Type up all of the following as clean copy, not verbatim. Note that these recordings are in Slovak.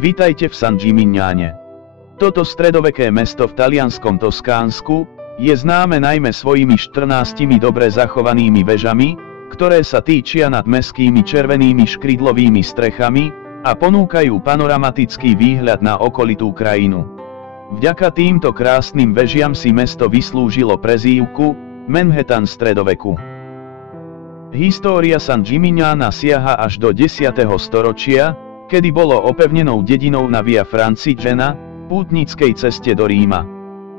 Vitajte v San Gimignane. Toto stredoveké mesto v talianskom Toskánsku je známe najmä svojimi 14 dobre zachovanými vežami, ktoré sa týčia nad mestskými červenými škrydlovými strechami a ponúkajú panoramatický výhľad na okolitú krajinu. Vďaka týmto krásnym vežiam si mesto vyslúžilo prezývku Manhattan stredoveku. História San Gimignana siaha až do 10. storočia, kedy bolo opevnenou dedinou na Via Francigena, pútnickej ceste do Ríma.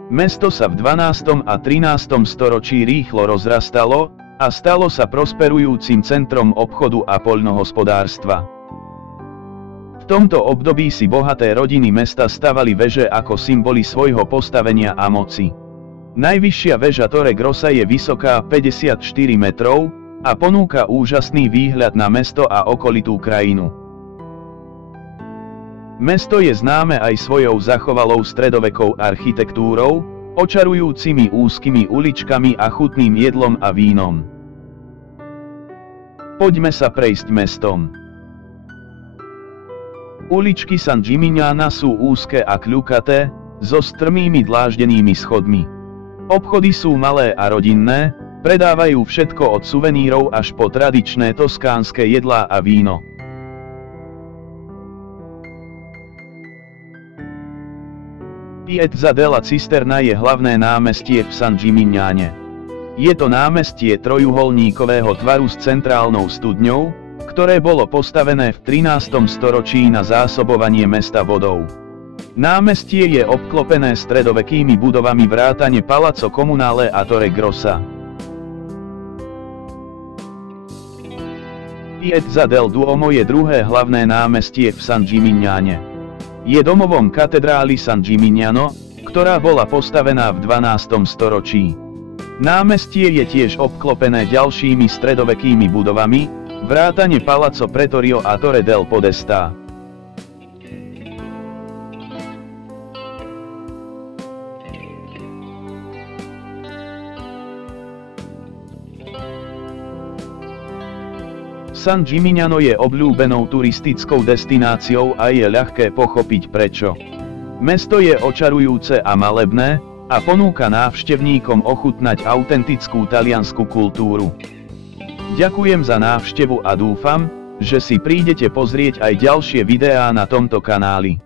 Mesto sa v 12. a 13. storočí rýchlo rozrastalo a stalo sa prosperujúcim centrom obchodu a poľnohospodárstva. V tomto období si bohaté rodiny mesta stavali veže ako symboly svojho postavenia a moci. Najvyššia väža Torre Grossa je vysoká 54 metrov a ponúka úžasný výhľad na mesto a okolitú krajinu. Mesto je známe aj svojou zachovalou stredovekou architektúrou, očarujúcimi úzkymi uličkami a chutným jedlom a vínom. Poďme sa prejsť mestom. Uličky San Gimignana sú úzke a kľukaté, so strmými dláždenými schodmi. Obchody sú malé a rodinné, predávajú všetko od suvenírov až po tradičné toskánske jedlá a víno. Piazza della Cisterna je hlavné námestie v San Gimignane. Je to námestie trojuholníkového tvaru s centrálnou studňou, ktoré bolo postavené v 13. storočí na zásobovanie mesta vodou. Námestie je obklopené stredovekými budovami vrátane Palazzo Comunale a Torre Grossa. Piazza del Duomo je druhé hlavné námestie v San Gimignane. Je domovom katedrály San Gimignano, ktorá bola postavená v 12. storočí. Námestie je tiež obklopené ďalšími stredovekými budovami, vrátane Palazzo Pretorio a Torre del Podesta. San Gimignano je obľúbenou turistickou destináciou a je ľahké pochopiť prečo. Mesto je očarujúce a malebné a ponúka návštevníkom ochutnať autentickú taliansku kultúru. Ďakujem za návštevu a dúfam, že si prídete pozrieť aj ďalšie videá na tomto kanáli.